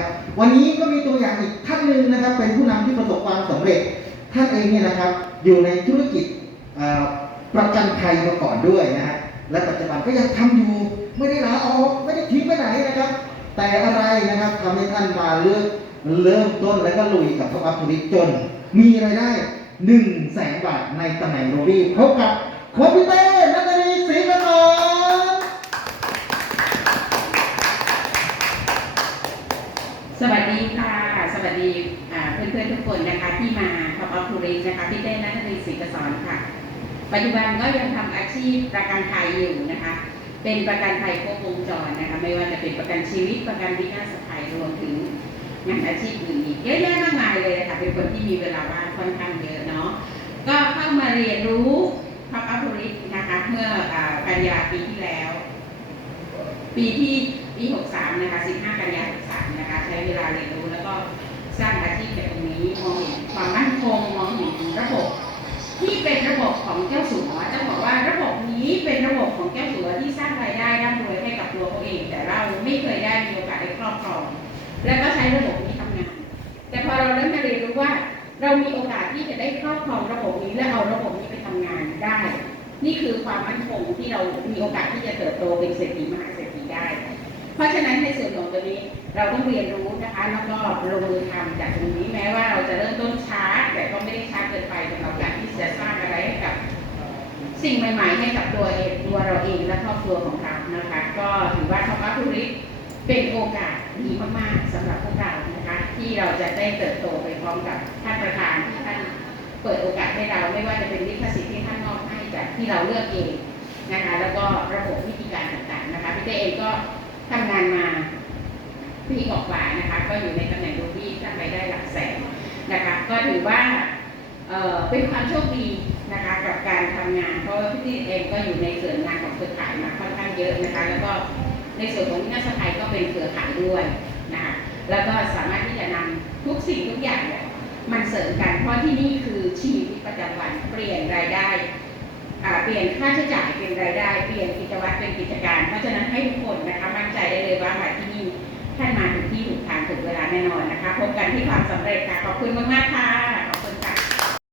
ครับ วันนี้ก็มีตัวอย่างอีกท่านหนึ่งนะครับ เป็นผู้นำที่ประสบความสำเร็จ ท่านเองเนี่ยนะครับ อยู่ในธุรกิจประกันภัยมาก่อนด้วยนะฮะและปัจจุบันก็ยังทำอยู่ไม่ได้ลาออกไม่ได้ทิ้งไปไหนนะครับ แต่อะไรนะครับทำให้ท่านมาเลือกเริ่มต้นแล้วก็ลุยกับท็อปอัพธุรกิจจน มีรายได้1นึ่งแสนบาทในตำแหน่งโรบี้พบกับโคพิเต้นัทรีศรีกนน สวัสดีค่ะ สวัสดีอ่าเพื่อนๆทุกคนนะคะที่มาท็ออฟทูริสนะคะพี่เต้นัทรีศรีกษรค่ะ ปัจจุบันก็ยังทำอาชีพประกันภัยอยู่นะคะ เป็นประกันภัยครบวงจรนะคะ ไม่ว่าจะเป็นประกันชีวิตประกันวินาศภัยรวมถึงงานอาชีพอื่นอีกเยอะแยะมากมายเลยนะคะเป็นคนที่มีเวลาว่างค่อนข้างเยอะเนาะก็เข้ามาเรียนรู้ท็อออฟทูริสนะคะเมื่อกันยาปีที่แล้ว ปีที่ปี 63 นะคะ 15 กันยา ใช้เรียนรู้แล้วก็สร้างอาชีพจากตรงนี้มองเห็นความมั่นคงมองเห็นระบบ ที่เป็นระบบของเจ้าสัวจะบอกว่าระบบนี้เป็นระบบของเจ้าสัวที่สร้างรายได้ร่ำรวยให้กับตัวเขาเอง แต่เราไม่เคยได้มีโอกาสได้ครอบครอง แล้วก็ใช้ระบบนี้ทำงาน แต่พอเราเริ่มมาเรียนรู้ว่า เรามีโอกาสที่จะได้ครอบครองระบบนี้และเอาระบบนี้ไปทำงานได้ นี่คือความมั่นคงที่เรามีโอกาสที่จะเติบโตเป็นเศรษฐีมหาเศรษฐีได้ เพราะฉะนั้น นี้ เราต้องเรียนรู้นะคะแล้วก็ลงมือทำจากตรงนี้แม้ว่าเราจะเริ่มต้นช้า แต่ก็ไม่ได้ช้าเกินไปสำหรับการที่จะสร้างอะไรให้กับ สิ่งใหม่ ๆ ให้กับตัวเองตัวเราเองและครอบครัวของเรานะคะ ก็ถือว่าท็อปอัพธุริเป็นโอกาสดีมากๆสำหรับพวกเรานะคะ ที่เราจะได้เติบโตไปพร้อมกับท่านประธานที่ท่านเปิดโอกาสให้เราไม่ว่าจะเป็นลิขสิทธิ์ที่ท่านมอบให้จากที่เราเลือกเองนะคะแล้วก็ระบบวิธีการต่างๆนะคะพี่เต้เองก็ทำงานมา ปีกว่านะคะ ก็อยู่ในตำแหน่งดูบี้สร้างรายได้หลักแสนนะคะ ก็ถือว่าเเป็นความโชคดีนะคะกับการทำงาน เพราะว่าพี่ติ๊กเองก็อยู่ในเส่วนงานของเครือข่ายมาค่อนข้างเยอะนะคะ แล้วก็ในส่วนของวินาศภัยก็เป็นเครือข่ายด้วยนะคะแล้วก็สามารถที่จะนำทุกสิ่งทุกอย่างเนี่ยมันเสริมกันเพราะที่นี่คือชีวิตประจำวันเปลี่ยนรายได้อ่าเปลี่ยนค่าใช้จ่ายเป็นรายได้ เปลี่ยนกิจวัตรเป็นกิจการเพรา นะคะ พบกันที่ความสำเร็จค่ะ ขอบคุณมากๆค่ะ